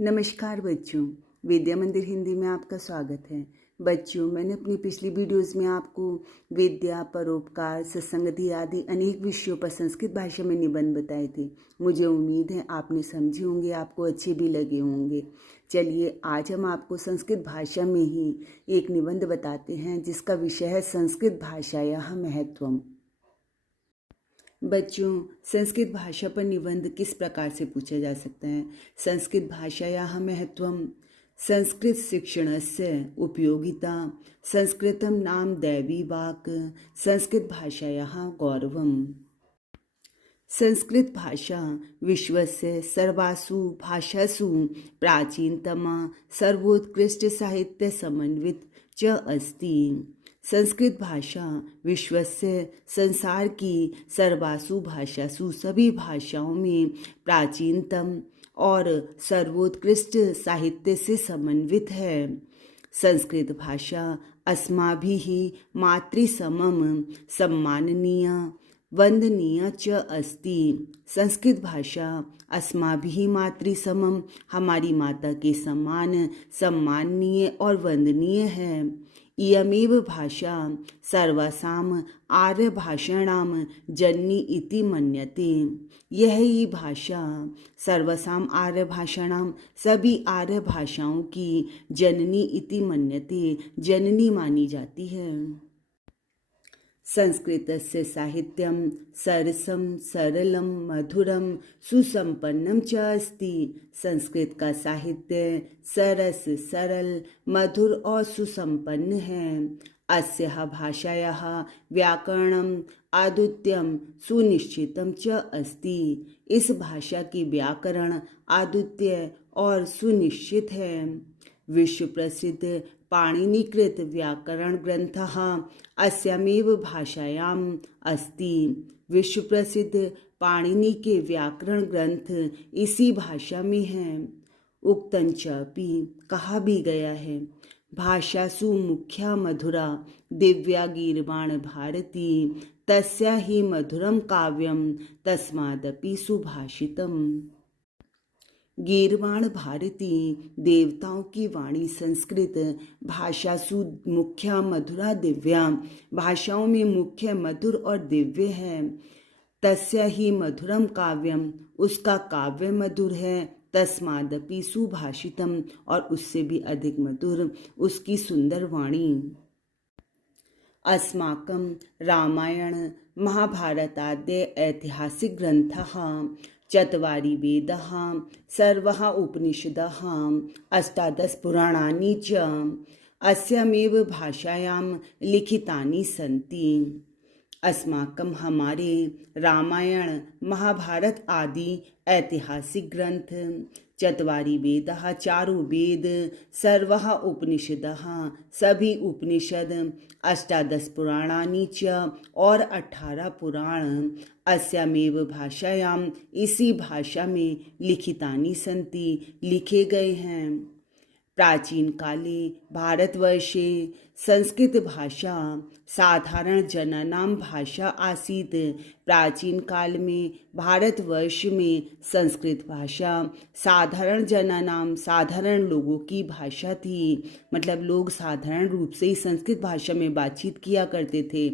नमस्कार बच्चों, विद्या मंदिर हिंदी में आपका स्वागत है। बच्चों, मैंने अपनी पिछली वीडियोस में आपको विद्या, परोपकार, सत्संगति आदि अनेक विषयों पर संस्कृत भाषा में निबंध बताए थे। मुझे उम्मीद है आपने समझे होंगे, आपको अच्छे भी लगे होंगे। चलिए आज हम आपको संस्कृत भाषा में ही एक निबंध बताते हैं जिसका विषय है संस्कृत भाषायाः महत्वम। बच्चों, संस्कृत भाषा पर निबंध किस प्रकार से पूछा जा सकता है? संस्कृत भाषायाः महत्वम, संस्कृत शिक्षणस्य उपयोगिता, संस्कृतं नाम दैवी वाक्, संस्कृत भाषायाः गौरवम्। संस्कृत भाषा विश्वस्य सर्वासु भाषासु प्राचीनतमा सर्वोत्कृष्ट साहित्य समन्वित च अस्ति। संस्कृत भाषा विश्वस्य संसार की सर्वासु भाषासु सभी भाषाओं में प्राचीनतम और सर्वोत्कृष्ट साहित्य से समन्वित है। संस्कृत भाषा अस्माभिः मातृसमम सम्माननीय वंदनीय च अस्ति। संस्कृत भाषा अस्माभिः मातृसमम हमारी माता के समान सम्माननीय और वंदनीय है। इयमेव भाषा सर्वासाम आर्य भाषाणाम जननी इति मन्यते। यह ही भाषा सर्वसाम आर्य भाषाणाम सभी आर्य भाषाओं की जननी इति मन्यते जननी मानी जाती है। संस्कृतस्य साहित्यं सरसं सरलं मधुरं सुसंपन्नं च अस्ति। संस्कृत का साहित्य सरस सरल मधुर और सुसंपन्न है। अस्याः भाषायाः व्याकरणम् आदुत्यं सुनिश्चितं च अस्ति। इस भाषा की व्याकरण आदुत्य और सुनिश्चित है। विश्व प्रसिद्ध पाणिनिकृत व्याकरण ग्रंथः अस्यामेव भाषायाम् अस्ति। विश्व प्रसिद्ध पाणिनि के व्याकरण ग्रंथ इसी भाषा में हैं। उक्तंचापि कहा भी गया है, भाषासु मुख्या मधुरा दिव्या गीर्वाण भारती तस्या ही मधुरम काव्यम तस्मादपि सुभाषितम। गीर्वाण भारती देवताओं की वाणी संस्कृत भाषासु मुख्या मधुरा दिव्या भाषाओं में मुख्य मधुर और दिव्य है। तस्या ही मधुरम काव्यम उसका काव्य मधुर है। तस्मादपि सुभाषितम और उससे भी अधिक मधुर उसकी सुंदर वाणी। अस्माकं रामायण महाभारतादि ऐतिहासिक ग्रंथः चत्वारि वेदाः सर्वः उपनिषदः अष्टादश पुराणानि च अस्यामेव भाषायां लिखितानि सन्ति। अस्माकं हमारे रामायण महाभारत आदि ऐतिहासिक ग्रंथ चत्वारि वेदाः चारों वेद सर्वः उपनिषदः सभी उपनिषद अष्टादश पुराणानि च और 18 पुराण अस्यामेव भाषायां इसी भाषा में लिखितानि सन्ति लिखे गए हैं। प्राचीन काले भारतवर्षे संस्कृत भाषा साधारण जनानां भाषा आसीत्। प्राचीन काल में भारतवर्ष में संस्कृत भाषा साधारण जनानां साधारण लोगों की भाषा थी। मतलब लोग साधारण रूप से ही संस्कृत भाषा में बातचीत किया करते थे।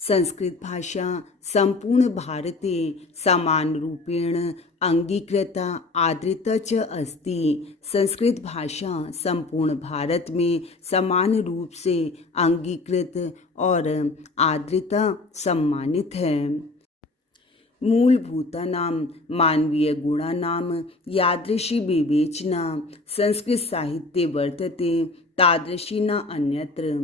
संस्कृत भाषा संपूर्ण भारते समान रूपेण अंगीकृता आदृता च अस्ति। संस्कृत भाषा संपूर्ण भारत में समान रूप से अंगीकृत और आदृता सम्मानित है। मूलभूतानां मानवीय गुणानां यादृशी विवेचना संस्कृत साहित्ये वर्तते तादृशी न अन्यत्र।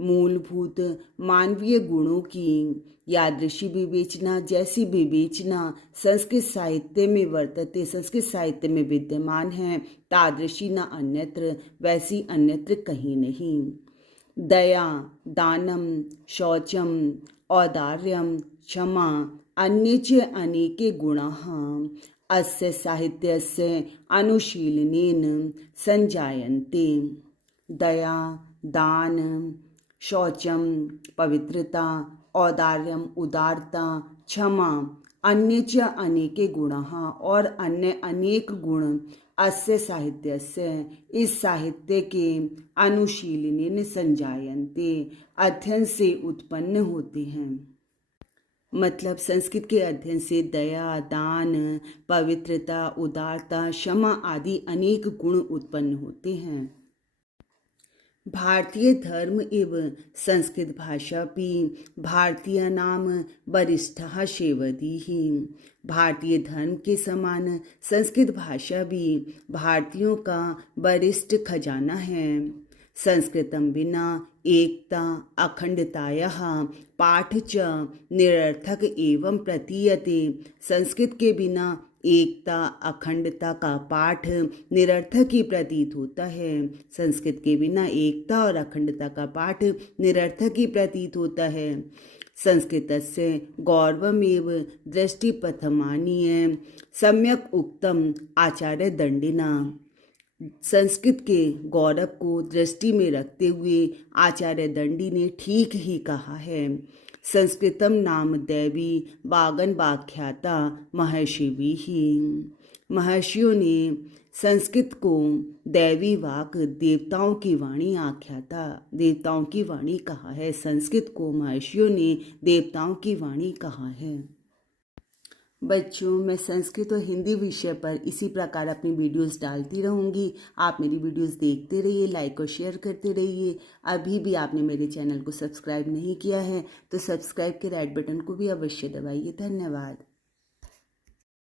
मूलभूत मानवीय गुणों की यादृशी विवेचना जैसी विवेचना संस्कृत साहित्य में वर्तते संस्कृत साहित्य में विद्यमान है तादृशी न अन्यत्र वैसी अन्यत्र कहीं नहीं। दया दानम शौचम औदार्यम क्षमा अन्ये च अनेके गुणाः अस्य साहित्यस्य अनुशीलनेन संजायन्ते। दया दान शौचम पवित्रता औदार्यम उदारता क्षमा अन्य च अनेके गुणाः और अन्य अनेक गुण अस्य साहित्यस्य इस साहित्य के अनुशीलनेन संजायन्ते अध्ययन से उत्पन्न होते हैं। मतलब संस्कृत के अध्ययन से दया, दान, पवित्रता, उदारता, क्षमा आदि अनेक गुण उत्पन्न होते हैं। भारतीय धर्म एवं संस्कृत भाषा भी भारतीय नाम वरिष्ठः सेवदीः। भारतीय धर्म के समान संस्कृत भाषा भी भारतीयों का वरिष्ठ खजाना है। संस्कृतं विना एकता अखंडतायाः पाठ च निरर्थक एवं प्रतीयते। संस्कृत के बिना एकता अखंडता का पाठ निरर्थक ही प्रतीत होता है। संस्कृत के बिना एकता और अखंडता का पाठ निरर्थक ही प्रतीत होता है। संस्कृतस्य गौरवमेव दृष्टिपथमानीय सम्यक उक्तम आचार्य दंडिना। संस्कृत के गौरव को दृष्टि में रखते हुए आचार्य दंडी ने ठीक ही कहा है। संस्कृतम नाम दैवी वागनवाख्याता महर्षिभिः। महर्षियों ने संस्कृत को दैवी वाक देवताओं की वाणी आख्याता देवताओं की वाणी कहा है। संस्कृत को महर्षियों ने देवताओं की वाणी कहा है। बच्चों, मैं संस्कृत और हिंदी विषय पर इसी प्रकार अपनी वीडियोस डालती रहूँगी। आप मेरी वीडियोस देखते रहिए, लाइक और शेयर करते रहिए। अभी भी आपने मेरे चैनल को सब्सक्राइब नहीं किया है तो सब्सक्राइब के रेड बटन को भी अवश्य दबाइए। धन्यवाद।